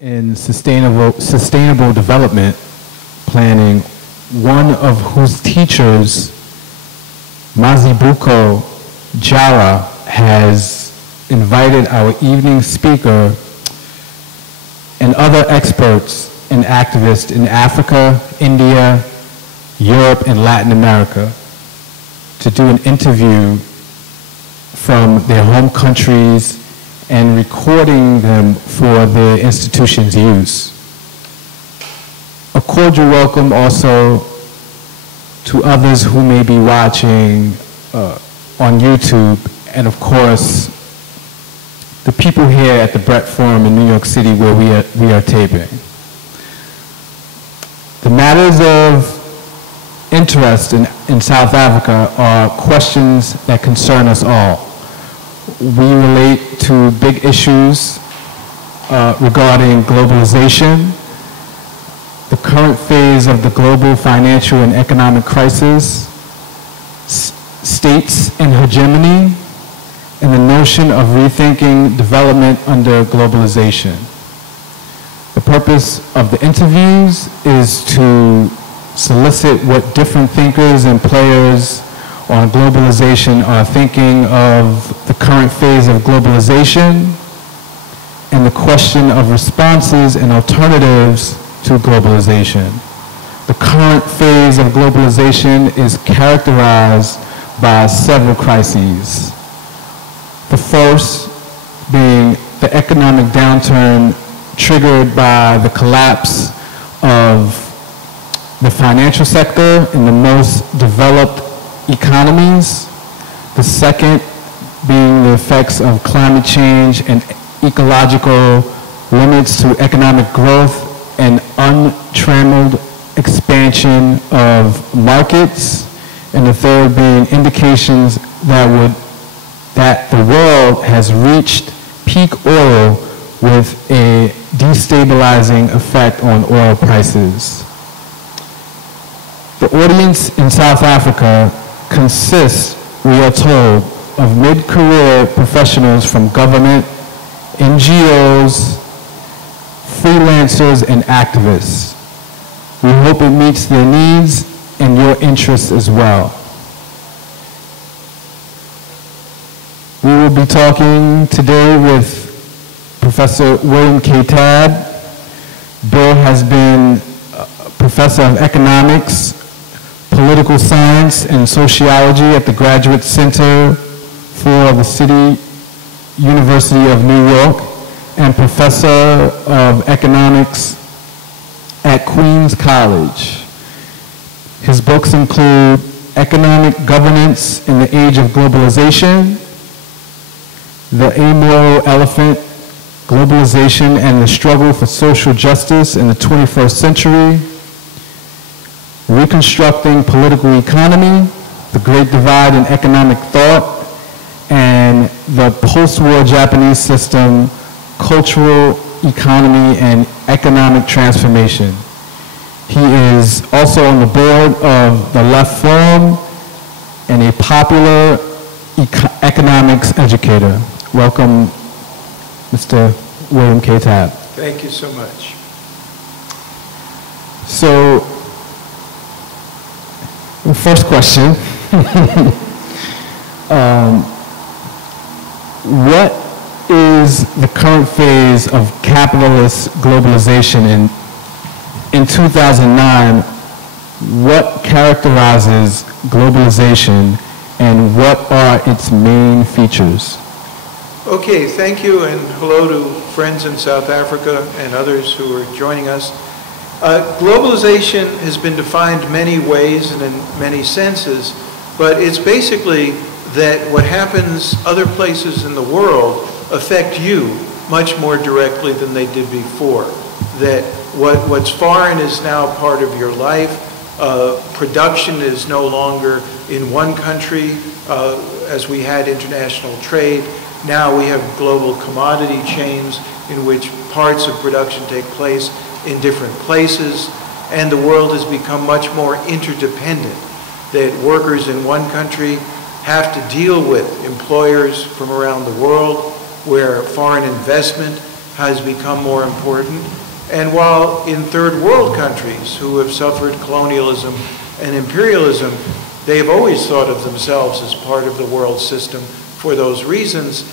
In sustainable development planning, one of whose teachers, Mazibuko Jara, has invited our evening speaker and other experts and activists in Africa, India, Europe, and Latin America to do an interview from their home countries and recording them for their institution's use. A cordial welcome also to others who may be watching on YouTube, and of course, the people here at the Brecht Forum in New York City where we are taping. The matters of interest in South Africa are questions that concern us all. We relate to big issues regarding globalization, the current phase of the global financial and economic crisis, states and hegemony, and the notion of rethinking development under globalization. The purpose of the interviews is to solicit what different thinkers and players on globalization are thinking of the current phase of globalization and the question of responses and alternatives to globalization. The current phase of globalization is characterized by several crises. The first being the economic downturn triggered by the collapse of the financial sector in the most developed economies. The second being the effects of climate change and ecological limits to economic growth and untrammeled expansion of markets. And the third being indications that the world has reached peak oil with a destabilizing effect on oil prices. The audience in South Africa consists, we are told, of mid-career professionals from government, NGOs, freelancers, and activists. We hope it meets their needs and your interests as well. We will be talking today with Professor William K. Tabb. Bill has been a professor of economics, political science, and sociology at the Graduate Center for the City University of New York and professor of economics at Queens College. His books include Economic Governance in the Age of Globalization, The Amoral Elephant, Globalization and the Struggle for Social Justice in the 21st Century, Reconstructing Political Economy, The Great Divide in Economic Thought, and the Post-War Japanese System, Cultural Economy and Economic Transformation. He is also on the board of the Left Forum and a popular economics educator. Welcome, Mr. William K. Tabb. Thank you so much. So, the first question, what is the current phase of capitalist globalization in 2009? What characterizes globalization and what are its main features? Okay, thank you, and hello to friends in South Africa and others who are joining us. Globalization has been defined many ways and in many senses, but it's basically that what happens other places in the world affect you much more directly than they did before. That what's foreign is now part of your life. Production is no longer in one country as we had international trade. Now we have global commodity chains in which parts of production take place in different places, and the world has become much more interdependent, that workers in one country have to deal with employers from around the world where foreign investment has become more important. And while in third world countries who have suffered colonialism and imperialism, they have always thought of themselves as part of the world system for those reasons,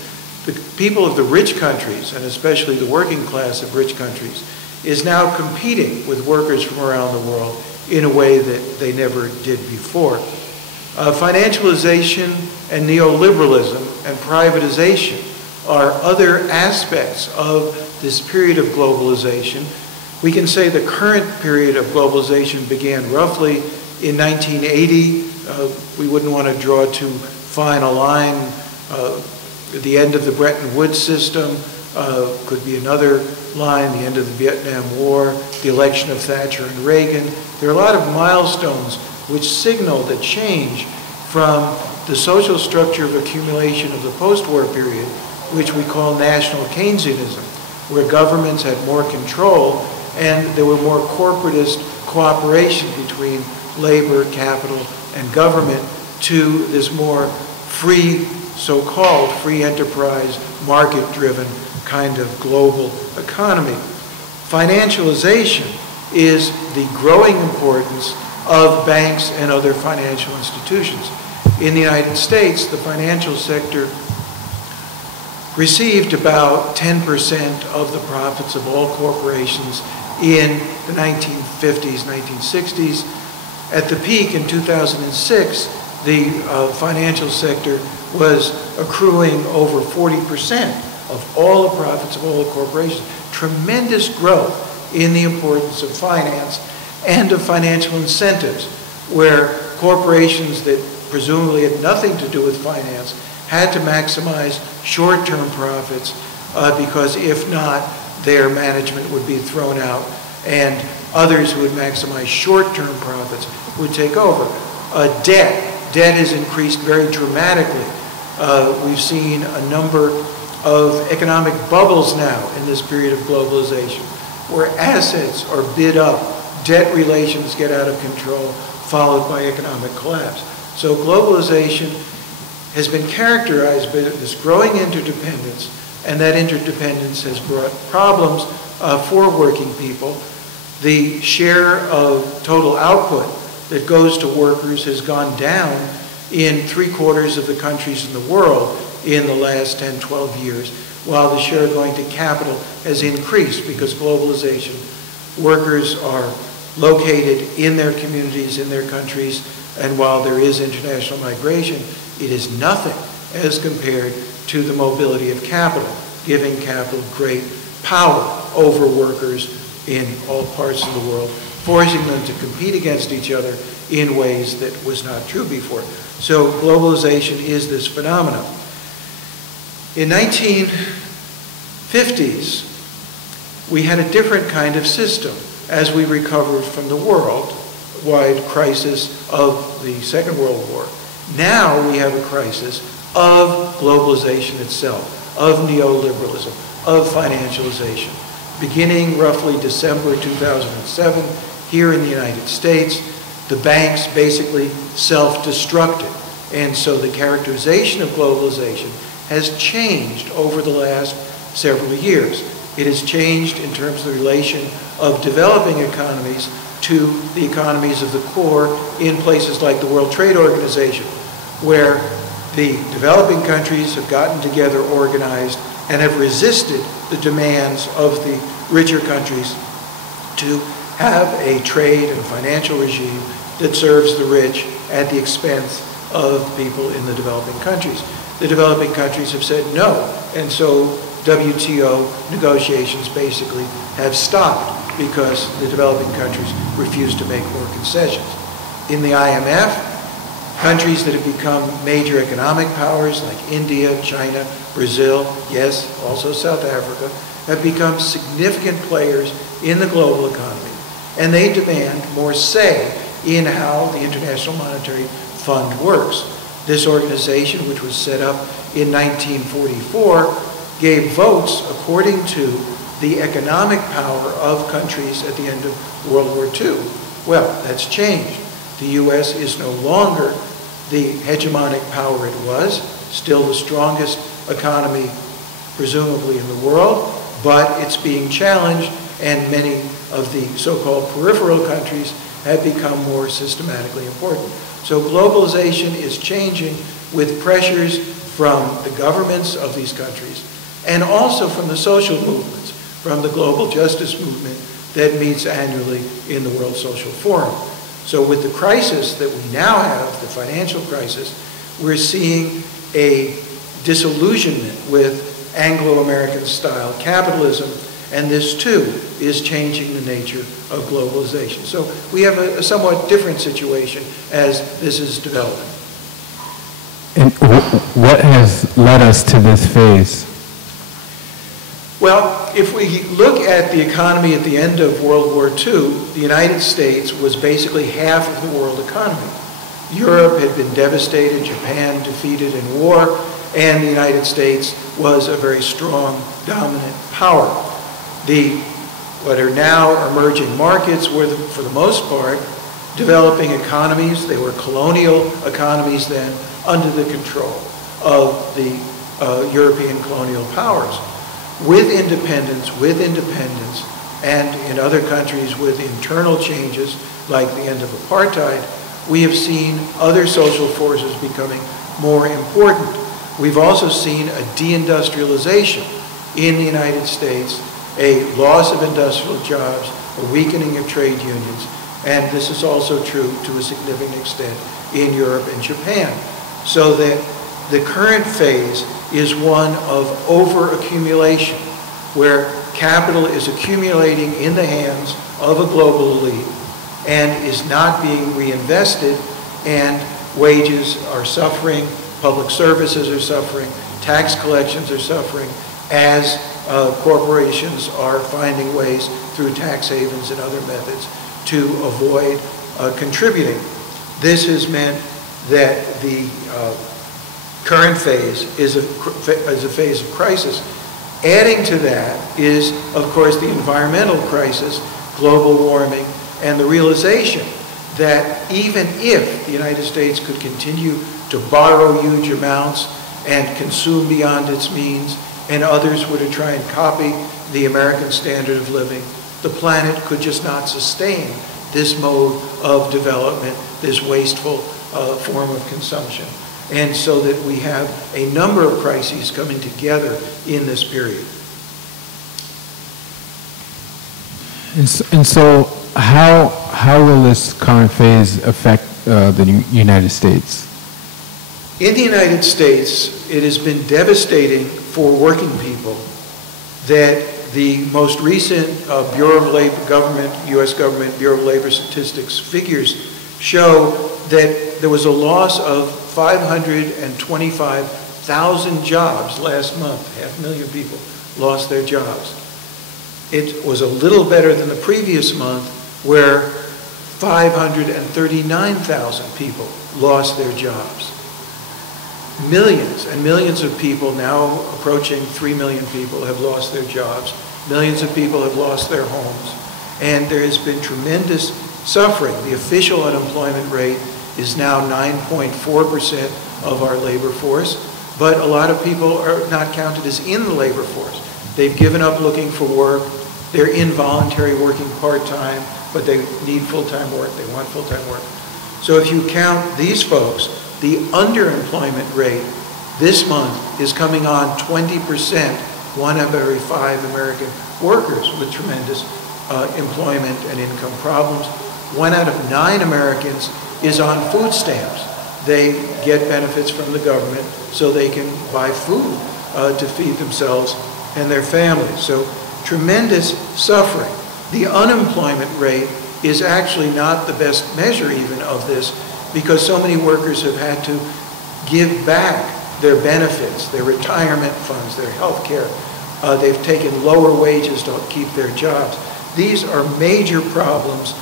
the people of the rich countries, and especially the working class of rich countries, is now competing with workers from around the world in a way that they never did before. Financialization and neoliberalism and privatization are other aspects of this period of globalization. We can say the current period of globalization began roughly in 1980. We wouldn't want to draw too fine a line. The end of the Bretton Woods system could be another line, the end of the Vietnam War, the election of Thatcher and Reagan. There are a lot of milestones which signal the change from the social structure of accumulation of the post-war period, which we call national Keynesianism, where governments had more control and there were more corporatist cooperation between labor, capital, and government, to this more free, so-called free enterprise, market-driven kind of global economy. Financialization is the growing importance of banks and other financial institutions. In the United States, the financial sector received about 10% of the profits of all corporations in the 1950s, 1960s. At the peak in 2006, the financial sector was accruing over 40% of all the profits of all the corporations. Tremendous growth in the importance of finance and of financial incentives, where corporations that presumably had nothing to do with finance had to maximize short-term profits because if not, their management would be thrown out and others who would maximize short-term profits would take over. Debt has increased very dramatically. We've seen a number of economic bubbles now in this period of globalization, where assets are bid up, debt relations get out of control, followed by economic collapse. So globalization has been characterized by this growing interdependence, and that interdependence has brought problems for working people. The share of total output that goes to workers has gone down in 3/4 of the countries in the world in the last 10, 12 years, while the share going to capital has increased because globalization. Workers are located in their communities, in their countries, and while there is international migration, it is nothing as compared to the mobility of capital, giving capital great power over workers in all parts of the world, forcing them to compete against each other in ways that was not true before. So globalization is this phenomenon. In 1950s, we had a different kind of system as we recovered from the worldwide crisis of the Second World War. Now we have a crisis of globalization itself, of neoliberalism, of financialization. Beginning roughly December 2007, here in the United States, the banks basically self-destructed. And so the characterization of globalization has changed over the last several years. It has changed in terms of the relation of developing economies to the economies of the core in places like the World Trade Organization, where the developing countries have gotten together, organized, and have resisted the demands of the richer countries to have a trade and financial regime that serves the rich at the expense of people in the developing countries. The developing countries have said no, and so WTO negotiations basically have stopped because the developing countries refuse to make more concessions. In the IMF, countries that have become major economic powers like India, China, Brazil, yes, also South Africa, have become significant players in the global economy, and they demand more say in how the International Monetary Fund works. This organization, which was set up in 1944, gave votes according to the economic power of countries at the end of World War II. Well, that's changed. The U.S. is no longer the hegemonic power it was, still the strongest economy presumably in the world, but it's being challenged, and many of the so-called peripheral countries have become more systematically important. So globalization is changing with pressures from the governments of these countries and also from the social movements, from the global justice movement that meets annually in the World Social Forum. So with the crisis that we now have, the financial crisis, we're seeing a disillusionment with Anglo-American style capitalism, and this too is changing the nature of globalization. So we have a somewhat different situation as this is developing. And what has led us to this phase? Well, if we look at the economy at the end of World War II, the United States was basically half of the world economy. Europe had been devastated, Japan defeated in war, and the United States was a very strong, dominant power. What are now emerging markets were, for the most part, developing economies. They were colonial economies then, under the control of the European colonial powers. With independence, and in other countries with internal changes, like the end of apartheid, we have seen other social forces becoming more important. We've also seen a deindustrialization in the United States, a loss of industrial jobs, a weakening of trade unions, and this is also true to a significant extent in Europe and Japan. So that the current phase is one of over-accumulation, where capital is accumulating in the hands of a global elite and is not being reinvested, and wages are suffering, public services are suffering, tax collections are suffering, as corporations are finding ways through tax havens and other methods to avoid contributing. This has meant that the current phase is a phase of crisis. Adding to that is, of course, the environmental crisis, global warming, and the realization that even if the United States could continue to borrow huge amounts and consume beyond its means, and others were to try and copy the American standard of living, the planet could just not sustain this mode of development, this wasteful form of consumption. And so that we have a number of crises coming together in this period. And so how will this current phase affect the United States? In the United States, it has been devastating for working people that the most recent Bureau of Labor U.S. government Bureau of Labor Statistics figures show that there was a loss of 525,000 jobs last month. 500,000 people lost their jobs. It was a little better than the previous month, where 539,000 people lost their jobs. Millions and millions of people, now approaching 3 million people, have lost their jobs. Millions of people have lost their homes. And there has been tremendous suffering. The official unemployment rate is now 9.4% of our labor force, but a lot of people are not counted as in the labor force. They've given up looking for work. They're involuntary, working part-time, but they need full-time work. They want full-time work. So if you count these folks, the underemployment rate this month is coming on 20%, 1 of every 5 American workers with tremendous employment and income problems. 1 out of 9 Americans is on food stamps. They get benefits from the government so they can buy food to feed themselves and their families. So tremendous suffering. The unemployment rate is actually not the best measure even of this, because so many workers have had to give back their benefits, their retirement funds, their health care. They've taken lower wages to keep their jobs. These are major problems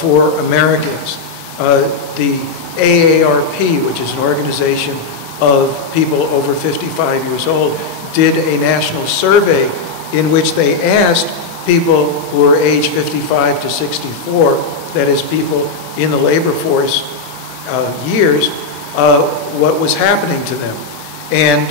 for Americans. The AARP, which is an organization of people over 55 years old, did a national survey in which they asked people who are age 55 to 64, that is people in the labor force years, what was happening to them. And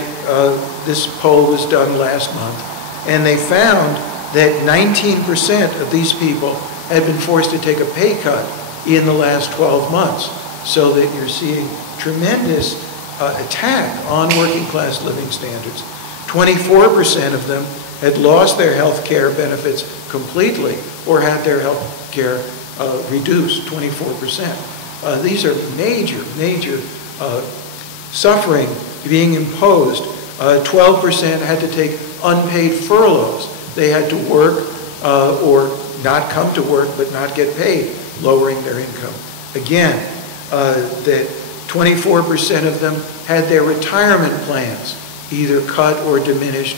this poll was done last month, and they found that 19% of these people had been forced to take a pay cut in the last 12 months, so that you're seeing tremendous attack on working class living standards. 24% of them had lost their health care benefits completely or had their health care reduced, 24%. These are major suffering being imposed. 12% had to take unpaid furloughs. They had to work or not come to work but not get paid, lowering their income. Again, that 24% of them had their retirement plans either cut or diminished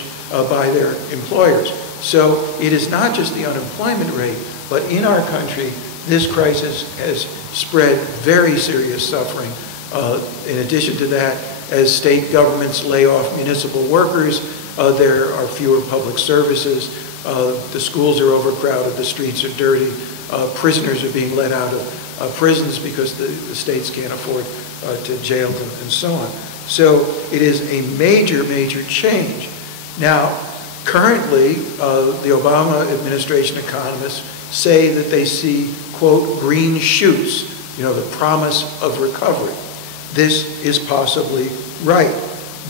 by their employers. So it is not just the unemployment rate, but in our country, this crisis has spread very serious suffering. In addition to that, as state governments lay off municipal workers, there are fewer public services, the schools are overcrowded, the streets are dirty, prisoners are being let out of prisons because the states can't afford to jail them and so on. So it is a major change. Now, currently, the Obama administration economists say that they see, quote, green shoots, the promise of recovery. This is possibly right,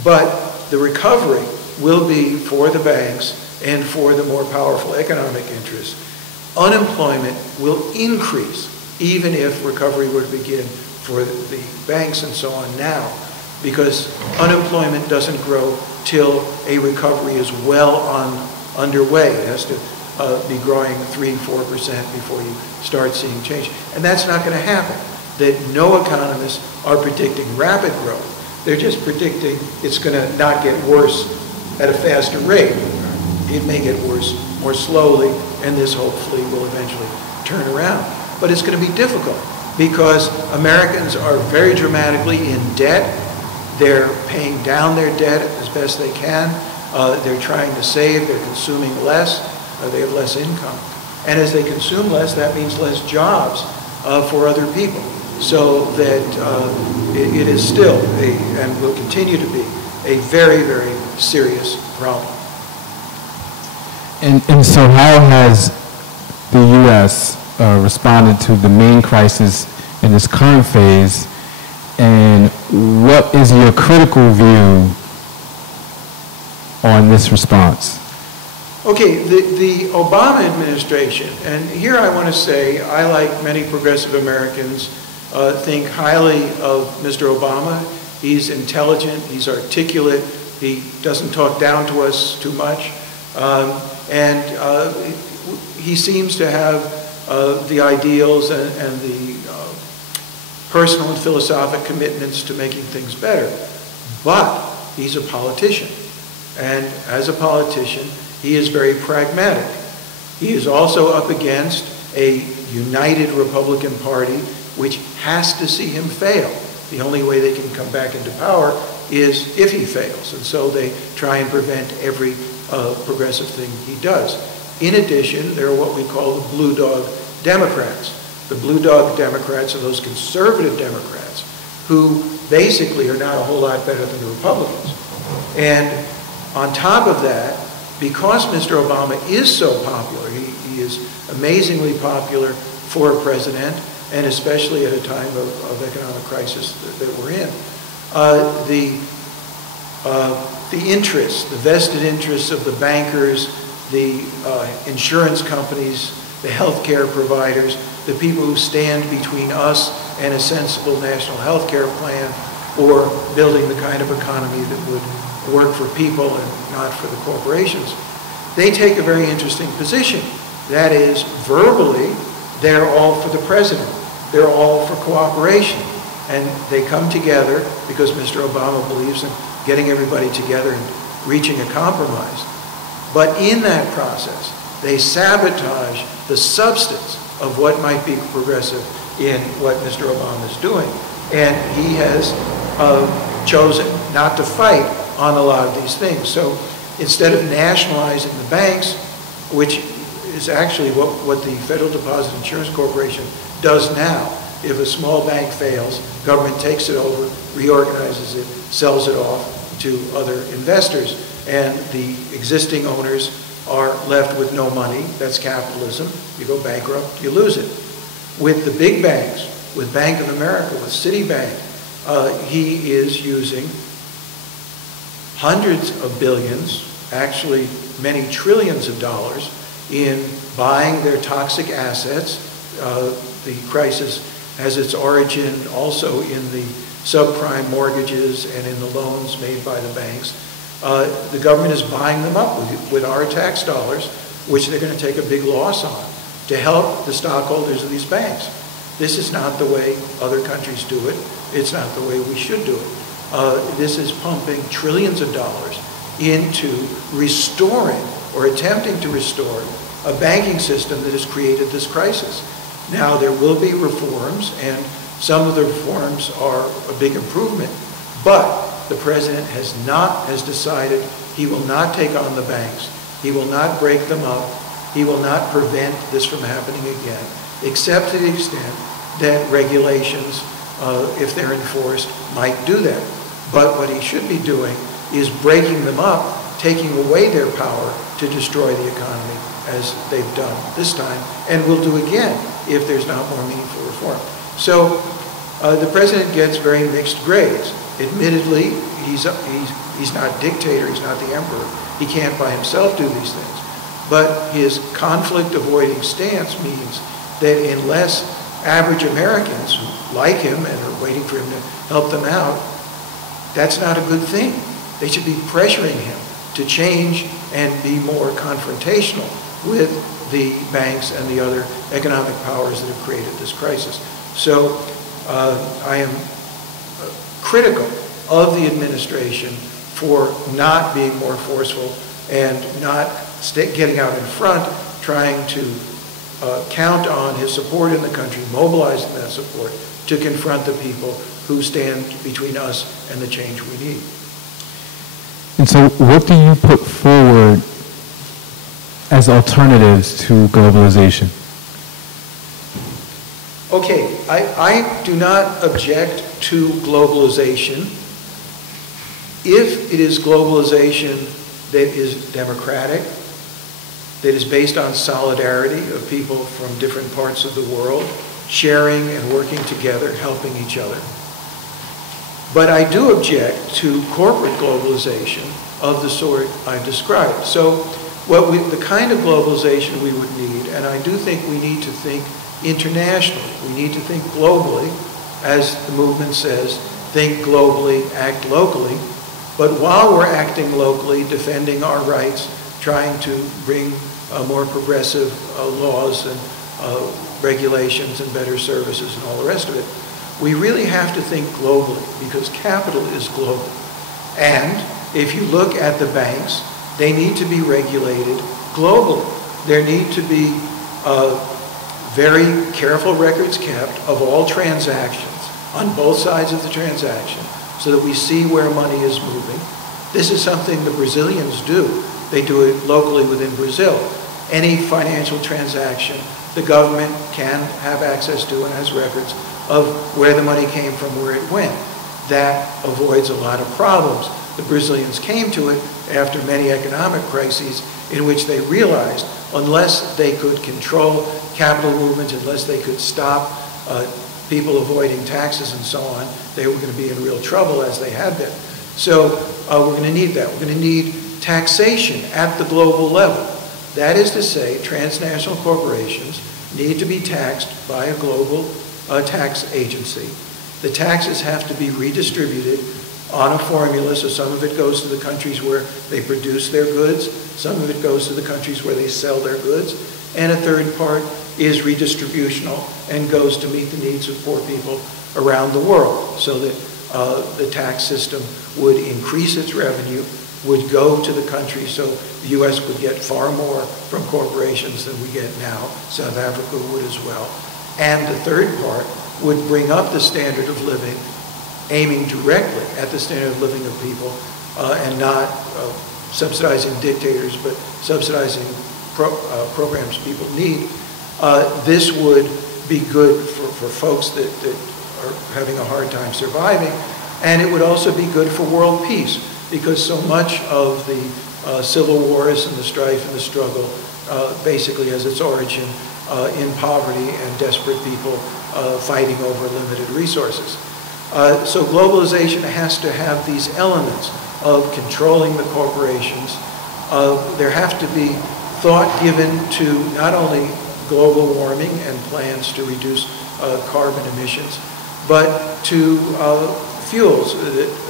but the recovery will be for the banks and for the more powerful economic interests. Unemployment will increase even if recovery were to begin for the banks and so on now, because unemployment doesn't grow till a recovery is well underway. It has to be growing 3-4% before you start seeing change. And that's not going to happen. That no economists are predicting rapid growth. They're just predicting it's going to not get worse at a faster rate. It may get worse more slowly, and this hopefully will eventually turn around. But it's going to be difficult because Americans are very dramatically in debt. They're paying down their debt as best they can. They're trying to save. They're consuming less. They have less income. And as they consume less, that means less jobs for other people. So that it is still, and will continue to be, a very serious problem. And so how has the U.S. Responded to the main crisis in this current phase, and what is your critical view on this response? Okay, the Obama administration, and here I want to say I, like many progressive Americans, think highly of Mr. Obama. He's intelligent, he's articulate, he doesn't talk down to us too much, and he seems to have the ideals and the personal and philosophic commitments to making things better. But he's a politician. And as a politician, he is very pragmatic. He is also up against a united Republican Party which has to see him fail. The only way they can come back into power is if he fails. And so they try and prevent every progressive thing he does. In addition, there are what we call the Blue Dog Democrats. The Blue Dog Democrats are those conservative Democrats who basically are not a whole lot better than the Republicans. And on top of that, because Mr. Obama is so popular, he is amazingly popular for a president, and especially at a time of economic crisis that we're in, the interests, the vested interests of the bankers, the insurance companies, the healthcare providers, the people who stand between us and a sensible national healthcare plan, or building the kind of economy that would work for people and not for the corporations, they take a very interesting position. That is, verbally, they're all for the president. They're all for cooperation. And they come together because Mr. Obama believes in getting everybody together and reaching a compromise. But in that process, they sabotage the substance of what might be progressive in what Mr. Obama is doing. And he has chosen not to fight on a lot of these things. So instead of nationalizing the banks, which is actually what the Federal Deposit Insurance Corporation does now, if a small bank fails, government takes it over, reorganizes it, sells it off to other investors, and the existing owners are left with no money. That's capitalism. You go bankrupt, you lose it. With the big banks, with Bank of America, with Citibank, he is using hundreds of billions, actually many trillions of dollars, in buying their toxic assets. The crisis has its origin also in the subprime mortgages and in the loans made by the banks. The government is buying them up with our tax dollars, which they're going to take a big loss on, to help the stockholders of these banks. This is not the way other countries do it. It's not the way we should do it. This is pumping trillions of dollars into restoring or attempting to restore a banking system that has created this crisis. Now, there will be reforms, and some of the reforms are a big improvement, but the president has decided he will not take on the banks. He will not break them up. He will not prevent this from happening again, except to the extent that regulations, if they're enforced, might do that. But what he should be doing is breaking them up, taking away their power to destroy the economy, as they've done this time, and will do again if there's not more meaningful reform. So the president gets very mixed grades. Admittedly, he's not dictator, he's not the emperor. He can't by himself do these things. But his conflict-avoiding stance means that unless average Americans who like him and are waiting for him to help them out, that's not a good thing. They should be pressuring him to change and be more confrontational with the banks and the other economic powers that have created this crisis. So I am critical of the administration for not being more forceful and not getting out in front, trying to count on his support in the country, mobilizing that support to confront the people who stand between us and the change we need. And so what do you put forward as alternatives to globalization? Okay, I do not object to globalization if it is globalization that is democratic, that is based on solidarity of people from different parts of the world, sharing and working together, helping each other. But I do object to corporate globalization of the sort I've described. So the kind of globalization we would need, and I do think we need to think internationally. We need to think globally, as the movement says, think globally, act locally. But while we're acting locally, defending our rights, trying to bring more progressive laws and regulations and better services and all the rest of it, we really have to think globally because capital is global. And if you look at the banks, they need to be regulated globally. There need to be very careful records kept of all transactions on both sides of the transaction so that we see where money is moving. This is something the Brazilians do. They do it locally within Brazil. Any financial transaction, the government can have access to and has records of where the money came from, where it went. That avoids a lot of problems. The Brazilians came to it after many economic crises in which they realized unless they could control capital movements, unless they could stop people avoiding taxes and so on, they were going to be in real trouble as they had been. So we're going to need that. We're going to need taxation at the global level. That is to say, transnational corporations need to be taxed by a global tax agency. The taxes have to be redistributed on a formula, so some of it goes to the countries where they produce their goods, some of it goes to the countries where they sell their goods, and a third part is redistributional and goes to meet the needs of poor people around the world, so that the tax system would increase its revenue, would go to the country, so the U.S. would get far more from corporations than we get now. South Africa would as well. And the third part would bring up the standard of living, aiming directly at the standard of living of people, and not subsidizing dictators, but subsidizing programs people need. This would be good for folks that are having a hard time surviving. And it would also be good for world peace, because so much of the civil wars and the strife and the struggle basically has its origin in poverty and desperate people fighting over limited resources. So globalization has to have these elements of controlling the corporations. There have to be thought given to not only global warming and plans to reduce carbon emissions, but to fuels.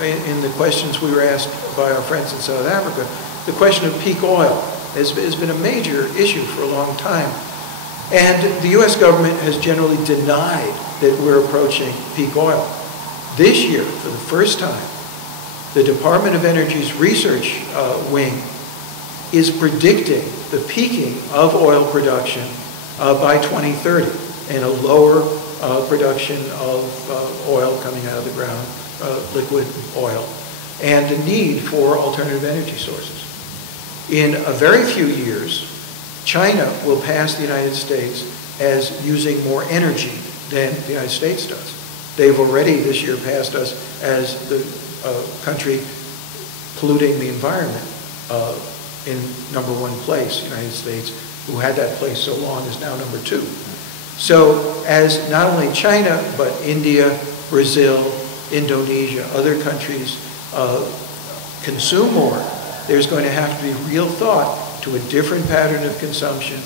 In the questions we were asked by our friends in South Africa, the question of peak oil has been a major issue for a long time. And the US government has generally denied that we're approaching peak oil. This year, for the first time, the Department of Energy's research wing is predicting the peaking of oil production by 2030 and a lower production of oil coming out of the ground, liquid oil, and the need for alternative energy sources. In a very few years, China will pass the United States as using more energy than the United States does. They've already this year passed us as the country polluting the environment in #1 place. The United States, who had that place so long, is now #2. So as not only China, but India, Brazil, Indonesia, other countries consume more, there's going to have to be real thought to a different pattern of consumption,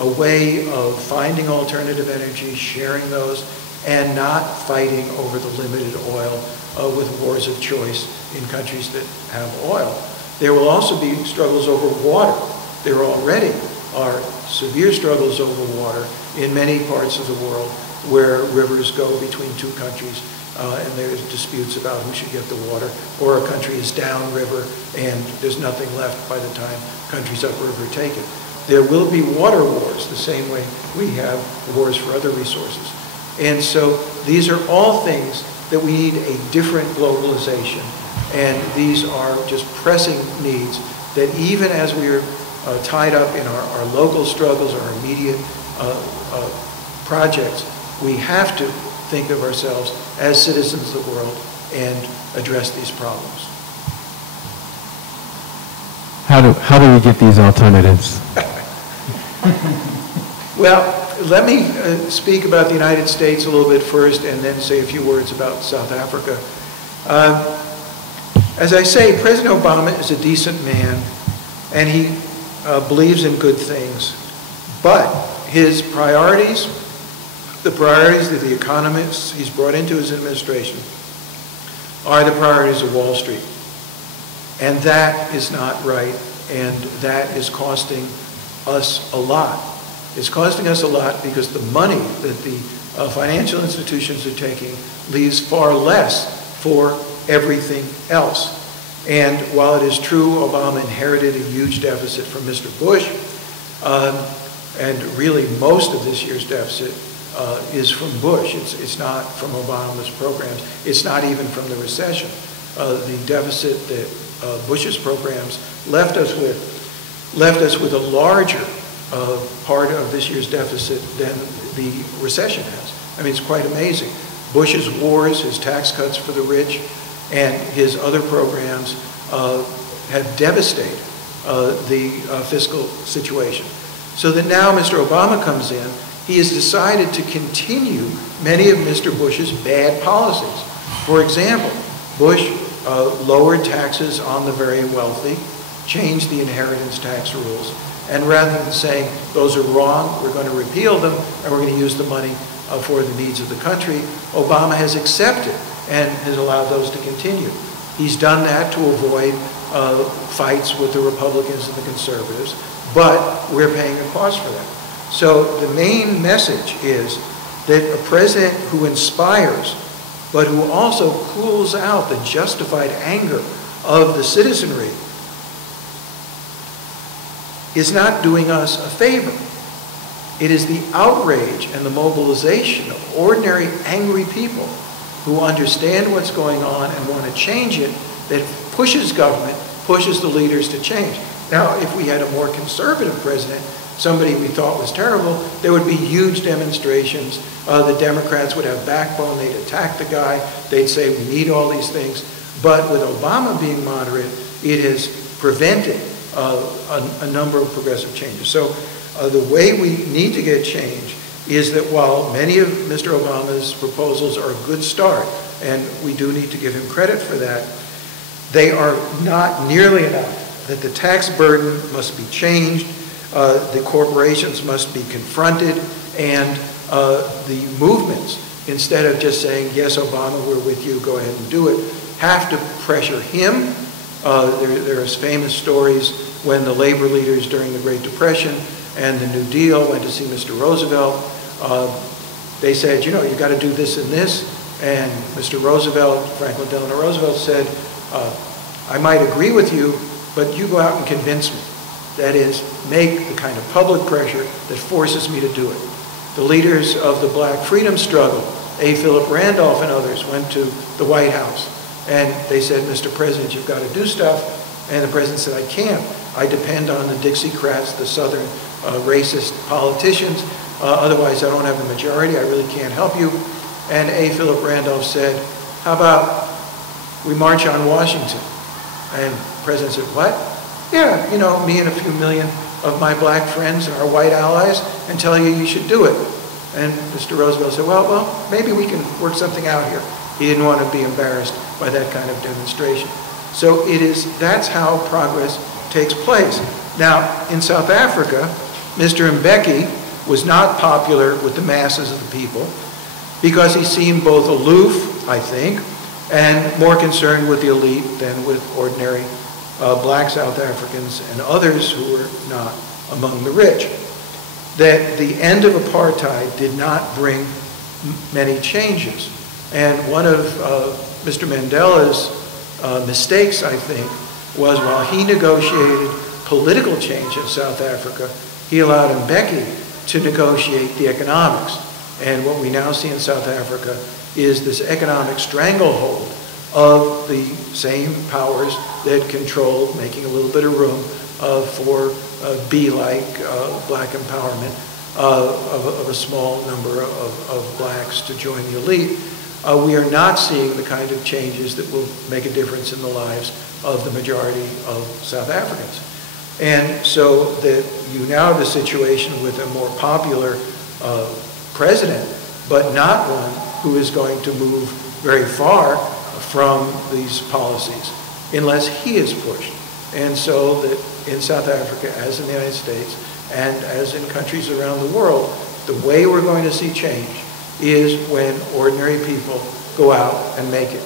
a way of finding alternative energy, sharing those, and not fighting over the limited oil with wars of choice in countries that have oil. There will also be struggles over water. There already are severe struggles over water in many parts of the world where rivers go between two countries and there's disputes about who should get the water, or a country is downriver and there's nothing left by the time countries upriver take it. There will be water wars the same way we have wars for other resources. And so these are all things that we need a different globalization. And these are just pressing needs that even as we are tied up in our local struggles, our immediate projects, we have to think of ourselves as citizens of the world and address these problems. How do we get these alternatives? Well, let me speak about the United States a little bit first and then say a few words about South Africa. As I say, President Obama is a decent man and he believes in good things, but his priorities, the priorities that the economists he's brought into his administration, are the priorities of Wall Street. And that is not right, and that is costing us a lot. It's costing us a lot because the money that the financial institutions are taking leaves far less for everything else. And while it is true Obama inherited a huge deficit from Mr. Bush, and really most of this year's deficit is from Bush. It's not from Obama's programs. It's not even from the recession. The deficit that Bush's programs left us with a larger part of this year's deficit than the recession has. I mean, it's quite amazing. Bush's wars, his tax cuts for the rich, and his other programs have devastated the fiscal situation. So that now Mr. Obama comes in, he has decided to continue many of Mr. Bush's bad policies. For example, Bush lowered taxes on the very wealthy, changed the inheritance tax rules, and rather than saying those are wrong, we're going to repeal them, and we're going to use the money for the needs of the country, Obama has accepted and has allowed those to continue. He's done that to avoid fights with the Republicans and the conservatives, but we're paying a cost for that. So the main message is that a president who inspires, but who also cools out the justified anger of the citizenry, is not doing us a favor. It is the outrage and the mobilization of ordinary angry people who understand what's going on and want to change it that pushes government, pushes the leaders to change. Now, if we had a more conservative president, somebody we thought was terrible, there would be huge demonstrations. The Democrats would have backbone. They'd attack the guy. They'd say, we need all these things. But with Obama being moderate, it has prevented a number of progressive changes. So the way we need to get change is that while many of Mr. Obama's proposals are a good start, and we do need to give him credit for that, they are not nearly enough. That the tax burden must be changed, the corporations must be confronted, and the movements, instead of just saying, yes, Obama, we're with you, go ahead and do it, have to pressure him. There's famous stories when the labor leaders during the Great Depression and the New Deal went to see Mr. Roosevelt. They said, you know, you've got to do this and this. And Mr. Roosevelt, Franklin Delano Roosevelt, said, I might agree with you, but you go out and convince me. That is, make the kind of public pressure that forces me to do it. The leaders of the Black freedom struggle, A. Philip Randolph and others, went to the White House. And they said, Mr. President, you've got to do stuff. And the president said, I can't. I depend on the Dixiecrats, the Southern racist politicians. Otherwise, I don't have a majority. I really can't help you. And A. Philip Randolph said, how about we march on Washington? And the president said, what? Yeah, you know, me and a few million of my black friends and our white allies, and tell you should do it. And Mr. Roosevelt said, well, maybe we can work something out here. He didn't want to be embarrassed by that kind of demonstration. So that's how progress takes place. Now, in South Africa, Mr. Mbeki was not popular with the masses of the people because he seemed both aloof, I think, and more concerned with the elite than with ordinary black South Africans and others who were not among the rich. That the end of apartheid did not bring many changes. And one of Mr. Mandela's mistakes, I think, was while he negotiated political change in South Africa, he allowed Mbeki to negotiate the economics. And what we now see in South Africa is this economic stranglehold of the same powers that control making a little bit of room for be-like black empowerment of a small number of blacks to join the elite. We are not seeing the kind of changes that will make a difference in the lives of the majority of South Africans. And so that you now have a situation with a more popular president, but not one who is going to move very far from these policies unless he is pushed. And so that in South Africa, as in the United States, and as in countries around the world, the way we're going to see change is when ordinary people go out and make it.